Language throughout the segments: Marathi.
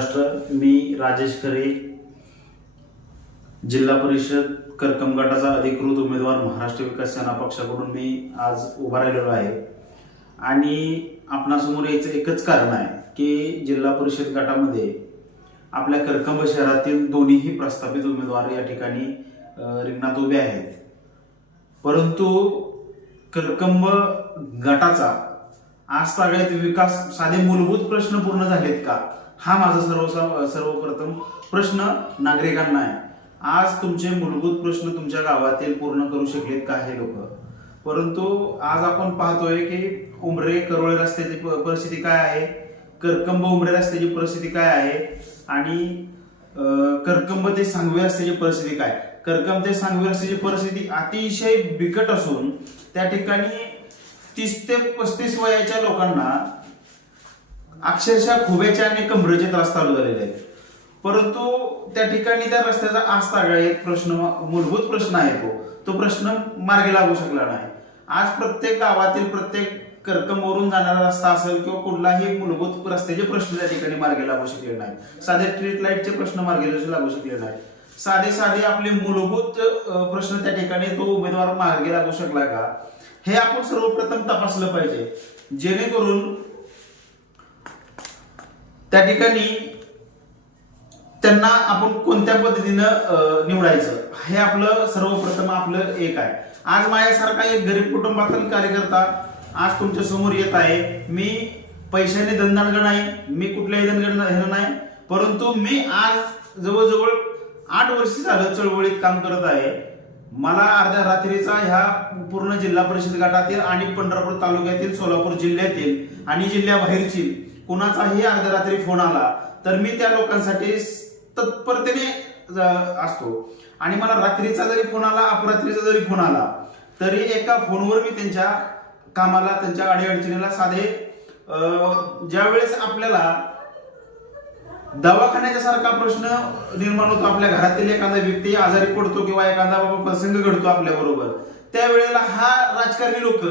महाराष्ट्र। मी राजेश खरे, जिल्हा परिषद करकम गटाचा अधिकृत उमेदवार महाराष्ट्र विकास सेना पक्षाकडून मी आज उभा राहिलेलो आहे। आणि आपणासमोर याचं एकच कारण आहे की जिल्हा परिषद गटामध्ये आपल्या करकंब शहरातील दोन्हीही प्रस्थापित उमेदवार या ठिकाणी रिंगणात उभे आहेत। परंतु करकंब गटाचा आज तागायत विकास साधे मूलभूत प्रश्न पूर्ण झालेत का, हा माझा सर्वप्रथम प्रश्न नागरिकांना आहे। आज तुमचे मूलभूत प्रश्न तुमच्या गावातील पूर्ण करू शकलेत का हे लोक? परंतु आज आपण पाहतोय की उमरे करोळे रस्त्याची परिस्थिती काय आहे, करकंब उमरे रस्त्याची परिस्थिती काय आहे आणि करकंब ते सांगवी रस्त्याची परिस्थिती काय। करकंब ते सांगवी रस्त्याची परिस्थिती अतिशय बिकट असून त्या ठिकाणी 30 ते 35 वयाच्या लोकांना अक्षरशः खुब्याचे आणि कमरेचे त्रास चालू झालेले आहेत। परंतु त्या ठिकाणी त्या रस्त्याचा आज तागायत प्रश्न, मूलभूत प्रश्न आहे तो प्रश्न मार्गी लागू शकला नाही। आज प्रत्येक गावातील प्रत्येक करकंबवरून जाणारा रस्ता असेल किंवा कुठलाही मूलभूत रस्त्याचे प्रश्न त्या ठिकाणी मार्गी लागू शकले नाहीत। साधे स्ट्रीट लाईटचे प्रश्न मार्गी लागू शकले नाहीत। साधे आपले मूलभूत प्रश्न त्या ठिकाणी तो उमेदवार मार्गी लागू शकला का, हे आपण सर्वप्रथम तपासलं पाहिजे, जेणेकरून त्या ठिकाणी त्यांना आपण कोणत्या पद्धतीनं निवडायचं हे आपलं सर्वप्रथम आपलं एक आहे। आज माझ्यासारखा एक गरीब कुटुंबातील कार्यकर्ता आज तुमच्या समोर येत आहे। मी पैशाने धनदानगड नाही, मी कुठल्याही धनगड नाही, परंतु मी आज जवळजवळ 8 वर्ष झालं चळवळीत काम करत आहे। मला अर्ध्या रात्रीचा ह्या पूर्ण जिल्हा परिषद गटातील आणि पंढरपूर तालुक्यातील, सोलापूर जिल्ह्यातील आणि जिल्ह्याबाहेरची कुणाचाही अर्ध्या रात्री फोन आला तर मी त्या लोकांसाठी तत्परतेने असतो। आणि मला रात्रीचा जरी फोन आला, अपरात्रीचा जरी फोन आला तरी एका फोनवर मी त्यांच्या कामाला, त्यांच्या अडीअडचणीला साधे ज्या वेळेस आपल्याला दवाखान्याच्या सारखा प्रश्न निर्माण होतो, आपल्या घरातील एखादा व्यक्ती आजारी पडतो किंवा एखादा प्रसंग घडतो आपल्या बरोबर, त्यावेळेला हा राजकारणी लोक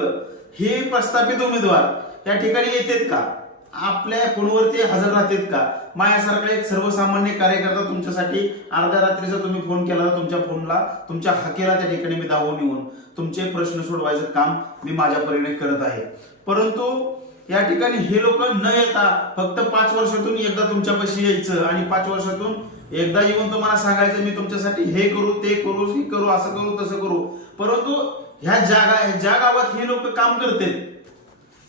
हे प्रस्थापित उमेदवार या ठिकाणी येतात का, आपल्या फोनवरती हजर राहतात का? माझ्यासारखा एक सर्वसामान्य कार्यकर्ता तुमच्यासाठी अर्ध्या रात्रीचा तुम्ही फोन केला तर तुमच्या फोनला, तुमच्या हाकेला त्या ठिकाणी मी धावून येऊन तुमचे प्रश्न सोडवायचं काम मी माझ्या परीने करत आहे। परंतु या ठिकाणी हे लोक न येता फक्त 5 वर्षातून एकदा तुमच्यापाशी यायचं आणि 5 वर्षातून एकदा येऊन तुम्हाला सांगायचं मी तुमच्यासाठी हे करू, ते करू, हे करू, असं करू, तसं करू। परंतु ज्या गावात हे लोक काम करतात,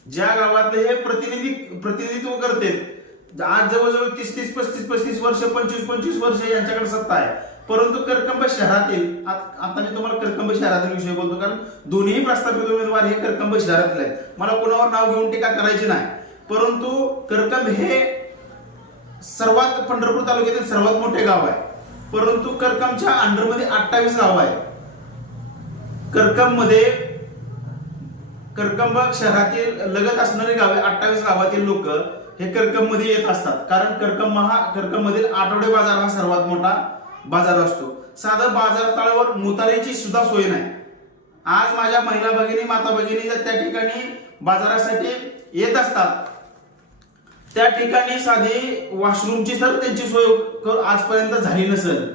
ज्या गावातले हे प्रतिनिधित्व करतात, आज जवळजवळ 30 35 वर्ष, 25 वर्ष यांच्याकडे सत्ता आहे। परंतु करकंब शहरातील, आता मी तुम्हाला करकंब शहरातील विषय बोलतो कारण दोन्ही प्रस्थापित उमेदवार हे करकंब शहरातील आहेत। मला कोणावर नाव घेऊन टीका करायची नाही, परंतु करकंब हे सर्वात, पंढरपूर तालुक्यातील सर्वात मोठे गाव आहे। परंतु करकंबच्या अंडरमध्ये 28 गाव आहे। करकंब शहरातील लगत असणारी गावे, 28 गावातील लोक हे करकंब मध्ये येत असतात। कारण करकंब मधील आठवडे बाजार हा सर्वात मोठा बाजार असतो। साधं बाजार तळावर मुतारीची सुद्धा सोय नाही। आज माझ्या महिला भगिनी, माता भगिनी जर त्या ठिकाणी बाजारासाठी येत असतात, त्या ठिकाणी साधी वॉशरूमची तर त्यांची सोय आजपर्यंत झाली नसेल,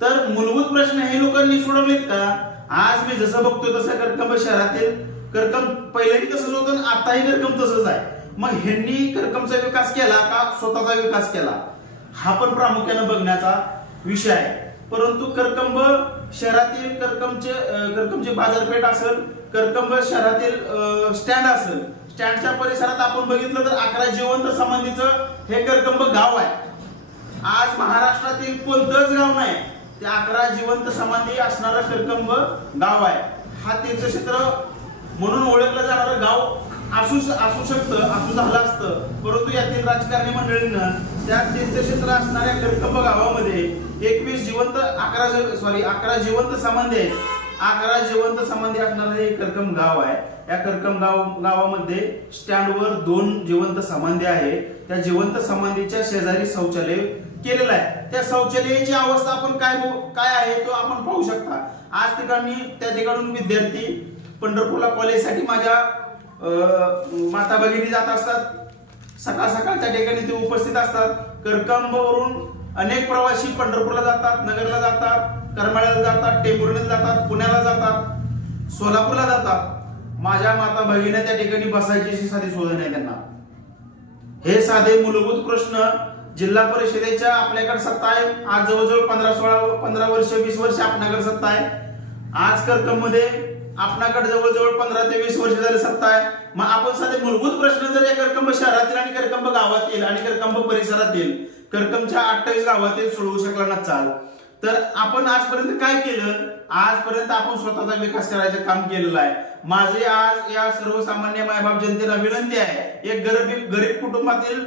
तर मूलभूत प्रश्न हे लोकांनी सोडवलेत का? आज मी जसं बघतोय तसं करकंब शहरातील, करकंब पहिलेही तसंच होतं आणि आताही करकंब तसंच आहे। मग ह्यांनी करकंबचा विकास केला का स्वतःचा विकास केला, हा पण प्रामुख्याने बघण्याचा विषय आहे। परंतु करकंब शहरातील करकंबचे बाजारपेठ असेल, करकंब शहरातील स्टँड असेल, स्टँडच्या परिसरात आपण बघितलं तर 11 जिवंत समाधीचं हे करकंब गाव आहे। आज महाराष्ट्रातील कोणतंच गाव नाही ते 11 जिवंत समाधी असणारं करकंब गाव आहे। हा तीर्थक्षेत्र म्हणून ओळखलं जाणारं गाव असू शकतं, असू झालं असतं, परंतु यातील राजकारणी मंडळींना त्या तीर्थक्षेत्र असणाऱ्या करकंब गावामध्ये 11 जिवंत समाधी आहेत। 11 जिवंत समाधी असणारं हे करकंब गाव आहे। या करकंब गावामध्ये स्टँडवर 2 जिवंत समाधी आहे। त्या जिवंत समाधीच्या शेजारी शौचालय केलेलं आहे। त्या शौचालयाची अवस्था आपण काय आहे तो आपण पाहू शकता। आज त्या ठिकाणून विद्यार्थी पंढरपूरला कॉलेजसाठी माझ्या माता भगिनी जात असतात, सकाळ सकाळ त्या ठिकाणी ते उपस्थित असतात। करकंबवरून अनेक प्रवासी पंढरपूरला जातात, नगरला जातात, करमाळ्याला जातात, टेंभुर्णीला जातात, पुण्याला जातात, सोलापूरला जातात. माझ्या माता भगिनी त्या ठिकाणी बसायची अशी साधी सोय नाही त्यांना. हे साधे मूलभूत प्रश्न जिल्हा परिषदेच्या आपल्याकडे सत्ता आहे. आज जवळजवळ 15 वर्ष 20 वर्ष आपल्याकडे सत्ता आहे. आज करकंबमध्ये आपल्याकडे जवळजवळ 15 ते 20 वर्ष झाली सत्ता आहे. मग आपण साधे मूलभूत प्रश्न जर या करकंब शहरातील आणि करकंब गावातील आणि करकंब परिसरातील करकंबच्या 28 गावातील सोडवू शकला नसाल तर आपण आजपर्यंत काय केलं? आजपर्यंत आपण स्वतःचा विकास करायचं काम केलेलं आहे. माझे आज या सर्वसामान्य मायबाप जनतेला विनंती आहे, एक गरीब कुटुंबातील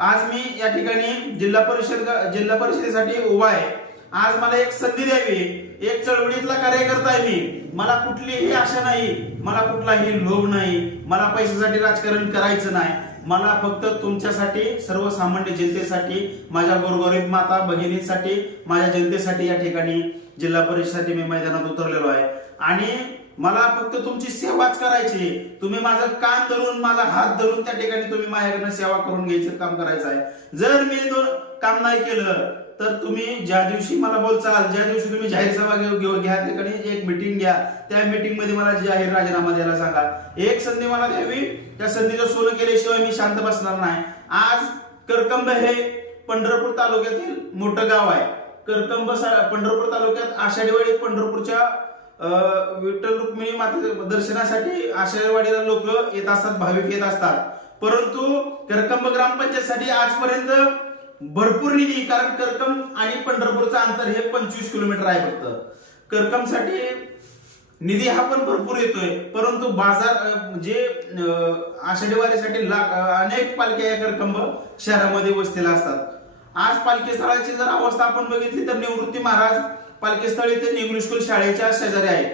आज मी या ठिकाणी जिल्हा परिषदेसाठी उभा आहे. आज मला एक संधी द्यावी. एक चळवळीतला कार्यकर्ता आहे मी. मला कुठलीही आशा नाही, मला कुठलाही लोभ नाही, मला पैशासाठी राजकारण करायचं नाही. मला फक्त तुमच्यासाठी, सर्वसामान्य जनतेसाठी, माझ्या गोरगरीब माता भगिनींसाठी, माझ्या जनतेसाठी या ठिकाणी जिल्हा परिषदेसाठी मी मैदानात उतरलेलो आहे. आणि मला फक्त तुमची सेवाच करायची. तुम्ही माझं कान धरून, माझा हात धरून त्या ठिकाणी तुम्ही माझ्याकडनं सेवा करून घ्यायचं काम करायचं आहे. जर मी काम नाही केलं तर तुम्ही ज्या दिवशी मला बोलचाल, ज्या दिवशी तुम्ही जाहीर सभा घ्या, ठिकाणी एक मीटिंग घ्या, त्या मीटिंग मध्ये मला जाहीर राजीनामा द्यायला सांगा. एक संधी मला द्यावी. त्या संधीचं सोनं केल्याशिवाय मी शांत बसणार नाही. आज करकंब हे पंढरपूर तालुक्यातील मोठं गाव आहे. करकंब पंढरपूर तालुक्यात आषाढीवाडी पंढरपूरच्या विठ्ठल रुक्मिणी माता दर्शनासाठी आषाढीवाडीला लोक येत असतात, भाविक येत असतात. परंतु करकंब ग्रामपंचायतीसाठी आजपर्यंत भरपूर निधी, कारण करकंब आणि पंढरपूरचं अंतर हे 25 किलोमीटर आहे फक्त. करकंबसाठी निधी हा पण भरपूर येतोय, परंतु बाजार जे आषाढी वारीसाठी अनेक पालख्या या करकंब शहरामध्ये वसलेल्या असतात. आज पालखी स्थळाची जर अवस्था आपण बघितली तर निवृत्ती महाराज पालखी स्थळ इथे इंग्लिश स्कूल शाळेच्या शेजारी आहे.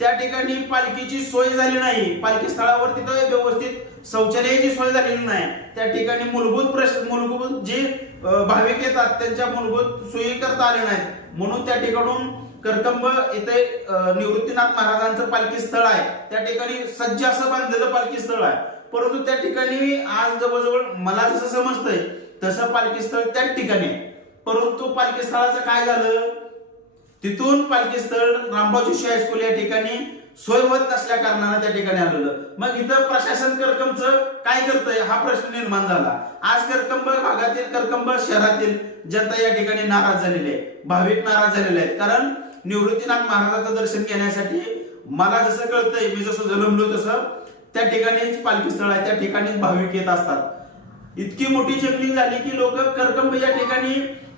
त्या ठिकाणी पालखीची सोय झाली नाही. पालखी स्थळावर तिथे व्यवस्थित शौचालयाची सोय झालेली नाही. त्या ठिकाणी मूलभूत जे भाविक येतात त्यांच्या मूलभूत सोयी करता आल्या नाहीत. म्हणून त्या ठिकाणून करकंब इथे निवृत्तीनाथ महाराजांचं पालखी स्थळ आहे. त्या ठिकाणी सज्ज असं बांधलेलं पालखी स्थळ आहे. परंतु त्या ठिकाणी आज जवळजवळ मला जसं समजतंय तसं पालखी स्थळ त्याच ठिकाणी आहे. परंतु पालखी स्थळाचं काय झालं, तिथून पालखी स्थळ रामभाऊ जोशी हायस्कूल या ठिकाणी सोय होत नसल्या कारणाने त्या ठिकाणी आलेलं. मग इथं प्रशासन करकंबचं काय करतंय हा प्रश्न निर्माण झाला. आज करकंब भागातील, करकंब शहरातील जनता या ठिकाणी नाराज झालेली आहे, भाविक नाराज झालेले आहेत. कारण निवृत्तीनाथ महाराजांचं दर्शन घेण्यासाठी मला जसं कळतंय, मी जसं जन्मलो तसं त्या ठिकाणीच पालखी स्थळ आहे, त्या ठिकाणीच भाविक येत असतात. इतकी मोठी जंगलिंग झाली की लोक करकंब या ठिकाणी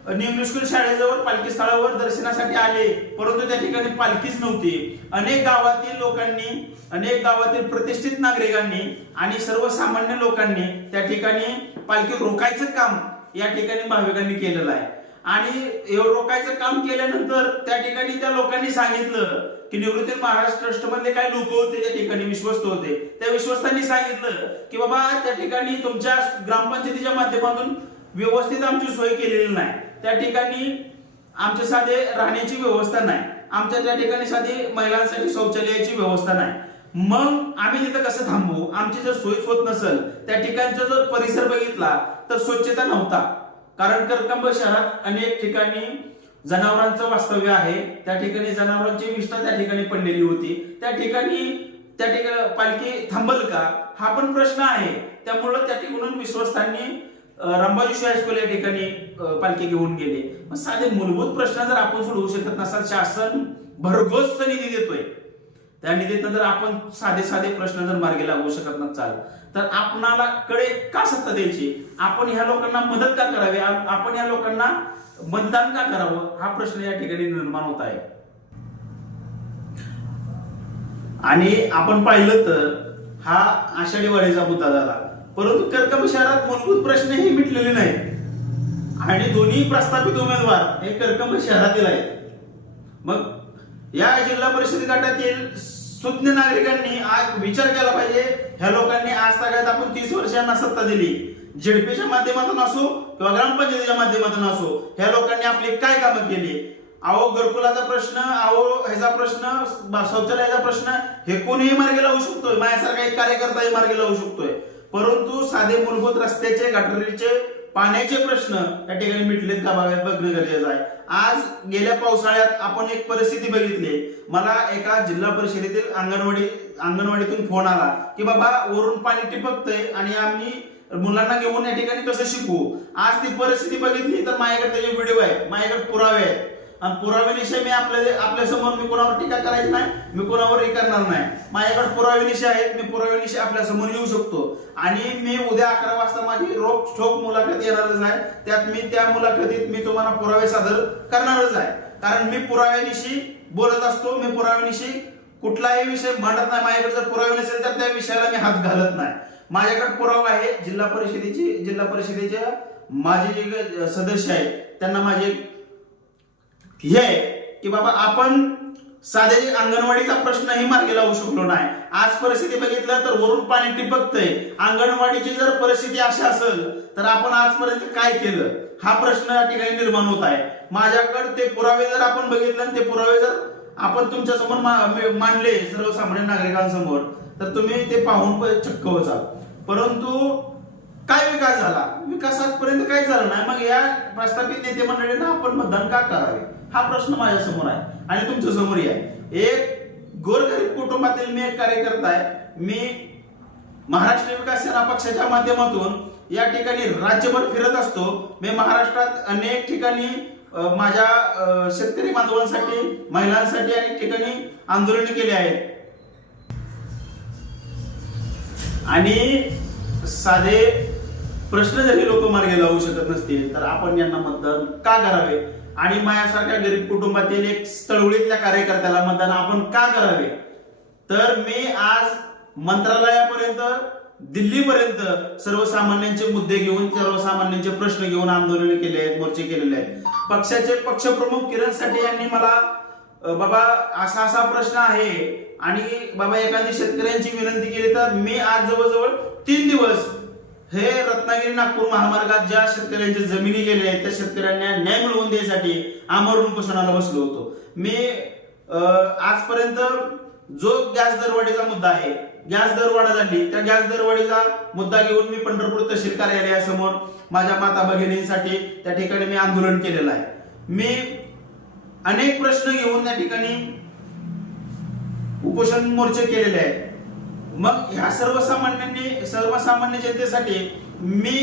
इंग्लिश स्कूल शाळेजवळ पालखी स्थळावर दर्शनासाठी आले, परंतु त्या ठिकाणी पालखीच नव्हती. अनेक गावातील लोकांनी, अनेक गावातील प्रतिष्ठित नागरिकांनी आणि सर्वसामान्य लोकांनी त्या ठिकाणी पालखी रोखायचं काम या ठिकाणी भाविकांनी केलेलं आहे. आणि रोखायचं काम केल्यानंतर त्या ठिकाणी त्या लोकांनी सांगितलं की निवृत्ती महाराज ट्रस्ट मधले काही लोक होते त्या ठिकाणी विश्वस्त होते, त्या विश्वस्तांनी सांगितलं की बाबा त्या ठिकाणी तुमच्या ग्रामपंचायतीच्या माध्यमातून व्यवस्थित आमची सोय केलेली नाही, त्या ठिकाणी आमच्या साधे राहण्याची व्यवस्था नाही, आमच्या त्या ठिकाणी साधी महिलांसाठी शौचालयाची व्यवस्था नाही. मग आम्ही तिथं कसं थांबू? आमची जर सोयच होत नसेल, त्या ठिकाणचा जर परिसर बघितला तर स्वच्छता नव्हता. कारण करकंब शहरात अनेक ठिकाणी जनावरांचं वास्तव्य आहे, त्या ठिकाणी जनावरांची विष्ठा त्या ठिकाणी पडलेली होती. त्या ठिकाणी पालखी थांबल का हा पण प्रश्न आहे. त्यामुळे त्या ठिकाणून विश्वस्तांनी रामभाऊ जोशी हायस्कूल या ठिकाणी पालखी घेऊन गेले. मग साधे मूलभूत प्रश्न जर आपण सोडवू शकत नसाल, शासन भरघोस निधी देतोय, त्या निधीतून जर आपण साधे साधे प्रश्न जर मार्गी लागू शकत नसाल तर आपणाला कडे का सत्ता द्यायची? आपण ह्या लोकांना मदत का करावी? आपण ह्या लोकांना मतदान का करावं हा प्रश्न या ठिकाणी निर्माण होत आहे. आणि आपण पाहिलं तर हा आषाढी वारीचा मुद्दा झाला, परंतु करकंब शहरात मूलभूत प्रश्नही मिटलेले नाहीत आणि दोन्ही प्रस्थापित उमेदवार हे करकंब शहरातील आहेत. मग या जिल्हा परिषद गटातील सुज्ञ नागरिकांनी आज विचार केला पाहिजे. ह्या लोकांनी आज सगळ्यात आपण 30 वर्षांना सत्ता दिली, झेडपीच्या माध्यमातून असो किंवा ग्रामपंचायतीच्या माध्यमातून असो, ह्या लोकांनी आपली काय कामं केली? अहो घरकुलाचा प्रश्न, अहो ह्याचा प्रश्न, शौचालयाचा प्रश्न हे कोणीही मार्गी लावू शकतोय, माझ्यासारखा एक कार्यकर्ताही मार्गी लावू शकतोय. परंतु साधे मूलभूत रस्त्याचे, गटारीचे पाण्याचे प्रश्न या ठिकाणी मिटलेत का बघणं गरजेचं आहे. आज गेल्या पावसाळ्यात आपण एक परिस्थिती बघितली. मला एका जिल्हा परिषदेतील अंगणवाडीतून फोन आला की बाबा वरून पाणी टिपकतंय आणि आम्ही मुलांना घेऊन या ठिकाणी कसं शिकवू. आज ती परिस्थिती बघितली तर माझ्याकडे त्याचे व्हिडिओ आहे, माझ्याकडे पुरावे आहेत आणि पुराव्यानिशी मी आपल्या समोर मी कोणावर टीका करायची नाही, मी कोणावर हे करणार नाही. माझ्याकडे पुराव्यानिशी आहेत, मी पुराव्यानिशी आपल्या समोर येऊ शकतो. आणि मी उद्या 11 वाजता माझी रोख ठोक मुलाखत येणारच आहे. त्यात मी त्या मुलाखतीत मी तुम्हाला पुरावे सादर करणारच आहे. कारण मी पुराव्यानिशी बोलत असतो, मी पुराव्यानिशी कुठलाही विषय मांडत नाही. माझ्याकडे जर पुरावे नसेल तर त्या विषयाला मी हात घालत नाही. माझ्याकडे पुरावा आहे. जिल्हा परिषदेचे माझे जे सदस्य आहेत त्यांना माझे हे आहे की बाबा आपण साधे अंगणवाडीचा प्रश्नही मार्गी लावू शकलो नाही. आज परिस्थिती बघितलं तर वरून पाणी टिपकतंय. अंगणवाडीची जर परिस्थिती अशी असेल तर आपण आजपर्यंत काय केलं हा प्रश्न या ठिकाणी निर्माण होत आहे. माझ्याकडे ते पुरावे जर आपण बघितलं आणि ते पुरावे जर आपण तुमच्या समोर मांडले सर्वसामान्य नागरिकांसमोर तर तुम्ही ते पाहून चक्क होचाल. परंतु काय विकास झाला? विकास आजपर्यंत काय झाला नाही. मग या प्रस्थापित नेते मंडळींना आपण मतदान का करावे हा प्रश्न माझ्या समोर आहे आणि तुमच्या समोरही आहे. एक गोरगरीब कुटुंबातील मी एक कार्यकर्ता आहे. मी महाराष्ट्र विकास सेना पक्षाच्या माध्यमातून या ठिकाणी राज्यभर फिरत असतो. मी महाराष्ट्रात अनेक ठिकाणी माझ्या शेतकरी बांधवांसाठी, महिलांसाठी अनेक ठिकाणी आंदोलन केले आहेत. आणि साधे प्रश्न जरी लोक मार्गी लावू शकत नसतील तर आपण यांना मतदान का करावे आणि माझ्यासारख्या गरीब कुटुंबातील एक चळवळीतल्या कार्यकर्त्याला मतदान आपण का करावे. तर मी आज मंत्रालयापर्यंत, दिल्लीपर्यंत सर्वसामान्यांचे मुद्दे घेऊन, सर्वसामान्यांचे प्रश्न घेऊन आंदोलन केले आहेत, मोर्चे केलेले आहेत. पक्षाचे पक्षप्रमुख किरण साठे यांनी मला बाबा असा प्रश्न आहे आणि बाबा एखादी शेतकऱ्यांची विनंती केली तर मी आज जवळजवळ 3 दिवस हे रत्नागिरी नागपूर महामार्गात ज्या शेतकऱ्यांच्या जमिनी गेल्या आहेत त्या शेतकऱ्यांना न्याय मिळवून देण्यासाठी आमरण उपोषणाला बसलो होतो. मी आजपर्यंत जो गॅस दरवाढीचा मुद्दा आहे, गॅस दरवाढ झाली, त्या गॅस दरवाढीचा मुद्दा घेऊन मी पंढरपूर तहसील कार्यालयासमोर माझ्या माता भगिनींसाठी त्या ठिकाणी मी आंदोलन केलेलं आहे. मी अनेक प्रश्न घेऊन त्या ठिकाणी उपोषण मोर्चे केलेले आहेत. मग ह्या सर्वसामान्य जनतेसाठी मी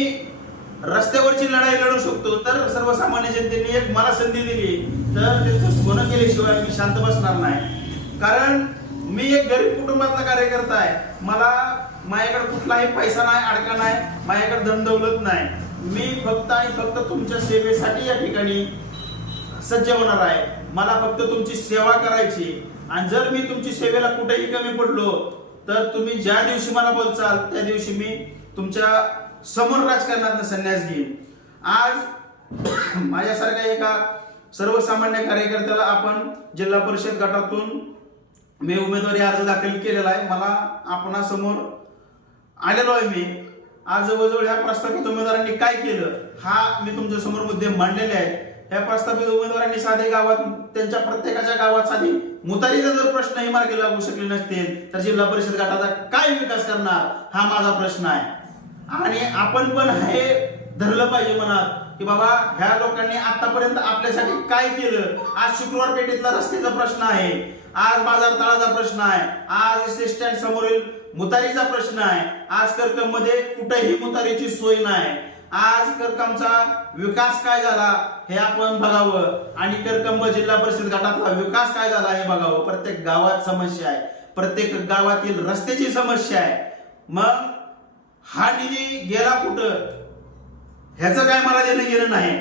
रस्त्यावरची लढाई लढू शकतो. तर सर्वसामान्य जनतेने एक मला संधी दिली तर त्याचं सोनं केल्याशिवाय मी शांत बसणार नाही. कारण मी एक गरीब कुटुंबातला कार्यकर्ता आहे. माझ्याकडे कुठलाही पैसा नाही, अडका नाही, माझ्याकडे धनदौलत नाही. मी फक्त आणि फक्त तुमच्या सेवेसाठी या ठिकाणी सज्ज होणार आहे. मला फक्त तुमची सेवा करायची. आणि जर मी तुमची सेवेला कुठेही कमी पडलो तर तुम्ही ज्या दिवशी मला बोलचाल त्या दिवशी मी तुमच्या समोर राजकारणात संन्यास घेईन. आज माझ्यासारख्या एका सर्वसामान्य कार्यकर्त्याला आपण जिल्हा परिषद गटातून मी उमेदवारी अर्ज दाखल केलेला आहे. मला आपणासमोर आलेलो आहे. मी आज जवळजवळ ह्या प्रस्थापित उमेदवारांनी काय केलं हा मी तुमच्या समोर मुद्दे मांडलेले आहेत. ह्या प्रस्थापित उमेदवारांनी साधे गावात, त्यांच्या प्रत्येकाच्या गावात साधी मुतारीचा जर प्रश्नही मार्गी लागू शकले नसतील तर जिल्हा परिषद गटाचा काय विकास करणार हा माझा प्रश्न आहे. आणि आपण पण हे धरलं पाहिजे मनात की बाबा ह्या लोकांनी आतापर्यंत आपल्यासाठी काय केलं. आज शुक्रवार पेठेतला रस्त्याचा प्रश्न आहे, आज बाजार तळाचा प्रश्न आहे, आज एसटी स्टँड समोरील मुतारीचा प्रश्न आहे, आज करकम मध्ये कुठेही मुतारीची सोय नाही. आज करकमचा विकास काय झाला हे आपण बघावं आणि करकम जिल्हा परिषद गटातला विकास काय झाला हे बघावं. प्रत्येक गावात समस्या आहे, प्रत्येक गावातील रस्त्याची समस्या आहे. मग हा निधी गेला कुठं ह्याचं काय मला देणं गेलं नाही,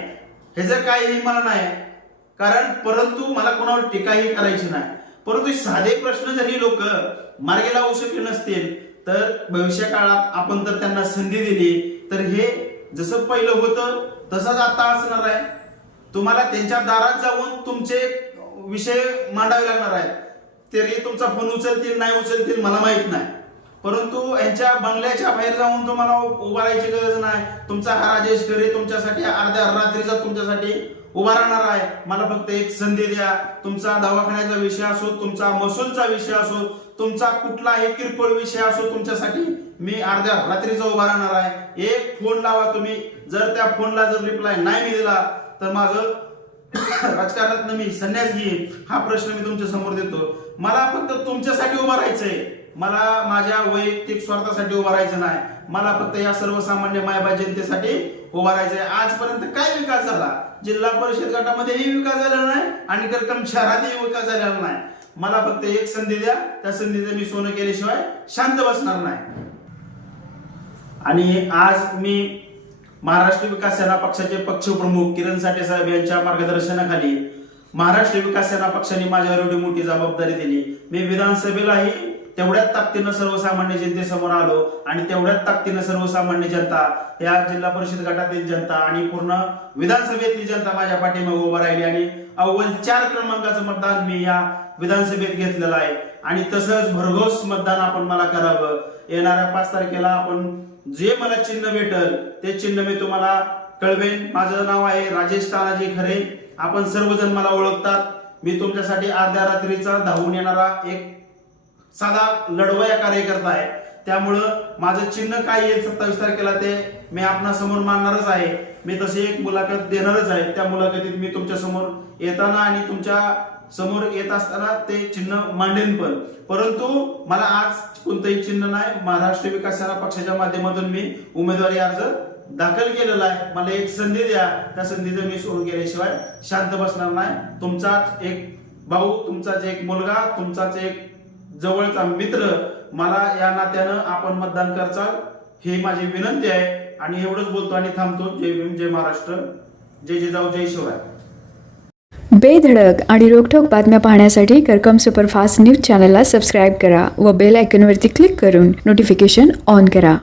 ह्याचं काहीही मला नाही. कारण परंतु मला कोणावर टीकाही करायची नाही. परंतु साधे प्रश्न जरी लोक मार्गी लावू शकले नसतील तर भविष्य काळात आपण तर त्यांना संधी दिली तर हे जसं पहिलं होतं तसंच आता असणार आहे. तुम्हाला त्यांच्या दारात जाऊन तुमचे विषय मांडावे लागणार आहेत. तरी तुमचा फोन उचलतील नाही उचलतील मला माहित नाही. परंतु यांच्या बंगल्याच्या बाहेर जाऊन तुम्हाला उभा राहायची गरज नाही. तुमचा हा राजेश घरे तुमच्यासाठी अर्ध्या रात्रीचा तुमच्यासाठी उभा राहणार आहे. मला फक्त एक संधी द्या. तुमचा दवाखान्याचा विषय असो, तुमचा महसूलचा विषय असो, तुमचा कुठलाही किरकोळ विषय असो, तुमच्यासाठी मी अर्ध्या रात्रीचा उभा राहणार आहे. एक फोन लावा तुम्ही. जर त्या फोनला जर रिप्लाय नाही मी दिला तर माझं राजकारणात मी संन्यास घेईन. हा प्रश्न मी तुमच्या समोर देतो. मला फक्त तुमच्यासाठी उभा राहायचंय. मला माझ्या वैयक्तिक स्वार्थासाठी उभा राहायचं नाही. मला फक्त या सर्वसामान्य मायबा जनतेसाठी उभा राहायचंय. आजपर्यंत काय विकास झाला? जिल्हा परिषद गटामध्येही विकास झालेला नाही आणि करकम शहरातही विकास झालेला नाही. मला फक्त एक संधी द्या. त्या संधीचं मी सोनं केल्याशिवाय शांत बसणार नाही. आणि आज मी महाराष्ट्र विकास सेना पक्षाचे पक्षप्रमुख किरण साठे साहेब यांच्या मार्गदर्शनाखाली महाराष्ट्र विकास सेना पक्षाने माझ्यावर एवढी मोठी जबाबदारी दिली. मी विधानसभेलाही तेवढ्याच ताकदीनं सर्वसामान्य जनतेसमोर आलो आणि तेवढ्याच ताकदीनं सर्वसामान्य जनता, या जिल्हा परिषद गटातील जनता आणि पूर्ण विधानसभेतली जनता माझ्या पाठीमागे उभा राहिली आणि अव्वल 4 क्रमांकाचं मतदान मी या विधानसभेत घेतलेलं आहे. आणि तसंच भरघोस मतदान आपण मला करावं. येणाऱ्या 5 तारखेला आपण जे मला चिन्ह भेटल ते चिन्ह मी तुम्हाला कळवेन. माझं नाव आहे राजेश तानाजी खरे. आपण सर्वजण मला ओळखतात. मी तुमच्यासाठी अर्ध्या रात्रीचा धावून येणारा एक साधा लढवया कार्यकर्ता आहे. त्यामुळं माझं चिन्ह काय येईल 27 तारखेला ते मी आपणा समोर मांडणारच आहे. मी तशी एक मुलाखत देणारच आहे. त्या मुलाखतीत मी तुमच्या समोर येताना आणि तुमच्या समोर येत असताना ते चिन्ह मांडेन पण. परंतु मला आज कोणतंही चिन्ह नाही. महाराष्ट्र विकास सेना पक्षाच्या माध्यमातून मी उमेदवारी अर्ज दाखल केलेला आहे. मला एक संधी द्या. त्या संधीचं मी सोडून गेल्याशिवाय शांत बसणार नाही. तुमचाच एक भाऊ, तुमचाच एक मुलगा, तुमचाच एक जवळचा मित्र, मला या नात्यानं आपण मतदान करचाल ही माझी विनंती आहे. आणि एवढंच बोलतो आणि थांबतो. जय भीम, जय महाराष्ट्र, जय जिजाऊ, जय शिवराय. बेधडक आणि रोखठोक बातम्या पाहण्यासाठी करकम सुपरफास्ट न्यूज चॅनलला सबस्क्राईब करा व बेल आयकॉनवरती क्लिक करून नोटिफिकेशन ऑन करा.